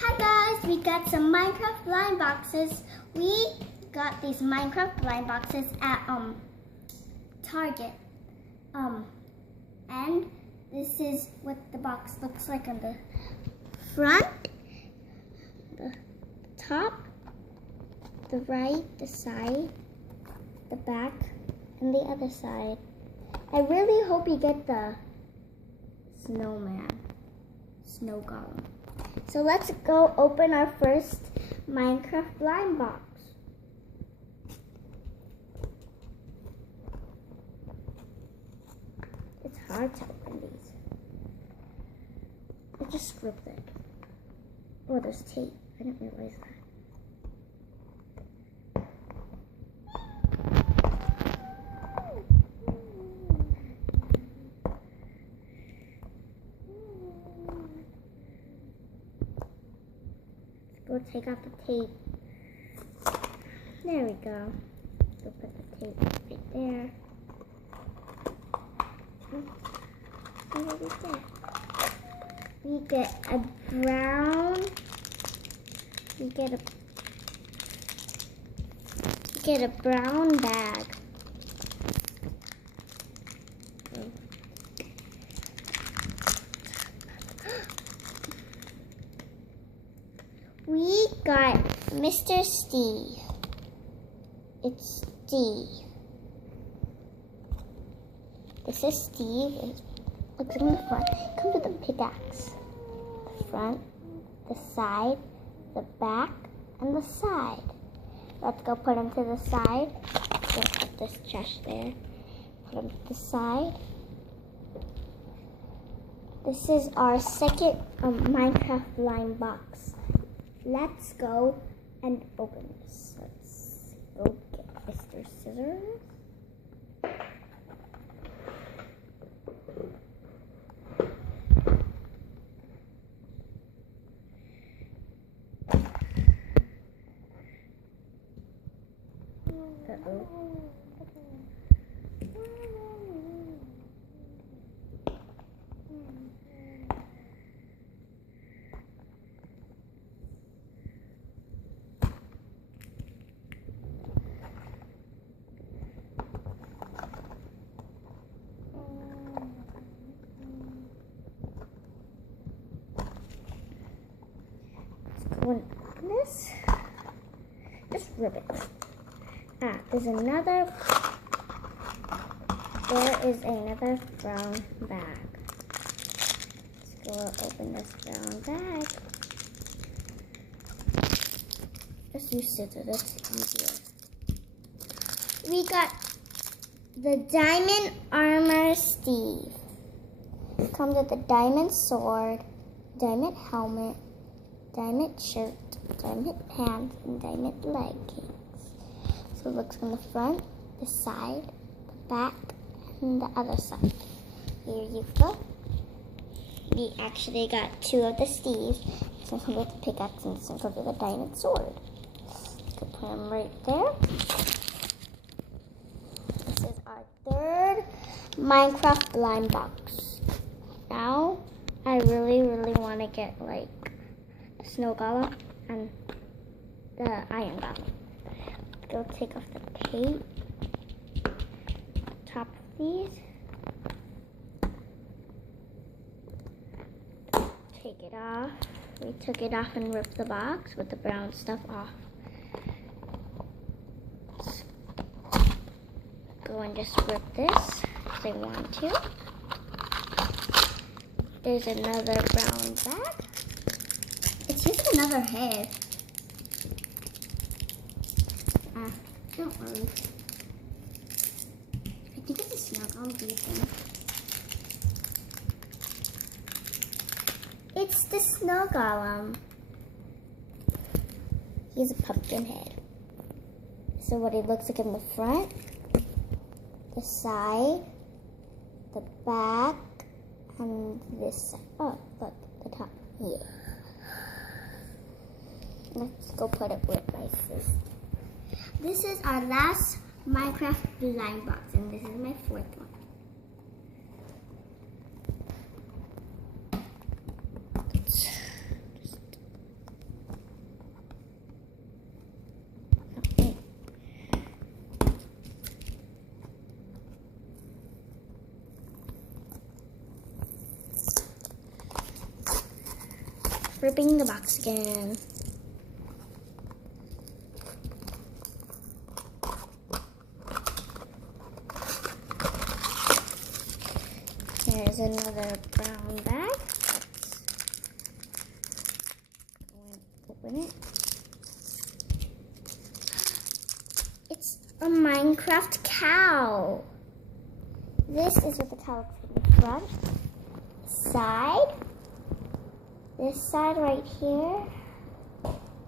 Hi guys, we got some Minecraft blind boxes. We got these Minecraft blind boxes at Target. And this is what the box looks like on the front, the top, the right, the side, the back, and the other side. I really hope you get the snowman, snow golem. So let's go open our first Minecraft blind box. It's hard to open these. I just ripped it. Oh, there's tape. I didn't realize that. We'll take off the tape. There we go. We'll put the tape right there. And what we get? We get a brown. We get a brown bag. We got Mr. Steve. It's Steve. This is Steve. Look in the front. Comes with a pickaxe. The front, the side, the back, and the side. Let's go put him to the side. So put this chest there. Put him to the side. This is our second Minecraft blind box. Let's go and open this. Let's go get Mr. Scissors. Uh-oh. Open this. Just rip it. There is another brown bag. Let's go open this brown bag. Just use scissors, that's easier. We got the Diamond Armor Steve. It comes with a diamond sword, diamond helmet, diamond shirt, diamond pants, and diamond leggings. So it looks on the front, the side, the back, and the other side. Here you go. We actually got two of the Steves. This one comes with the pickaxe and this one comes with a diamond sword. Put them right there. This is our third Minecraft blind box. Now, I really want to get like Snow Golem and the Iron Golem. Go take off the tape, top of these, take it off. We took it off and ripped the box with the brown stuff off. Go and just rip this if I want to. There's another brown bag. It's just another head. Don't worry. I think it's a snug. I'll do it. It's the Snow Golem. He has a pumpkin head. So what he looks like in the front, the side, the back, and this side. Oh, look, the top here. Let's go put it with my sister. This is our last Minecraft blind box, and this is my fourth one. ripping the box again. Here's another brown bag. Let's open it. It's a Minecraft cow. This is what the cow looks from the front side. This side right here,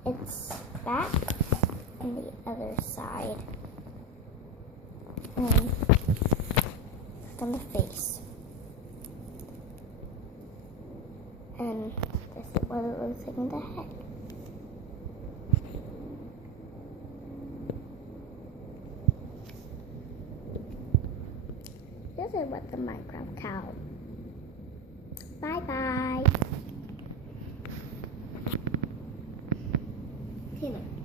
it's back, and the other side, and on the face. And this is what it looks like in the head. This is what the Minecraft cow. Bye bye. See you later.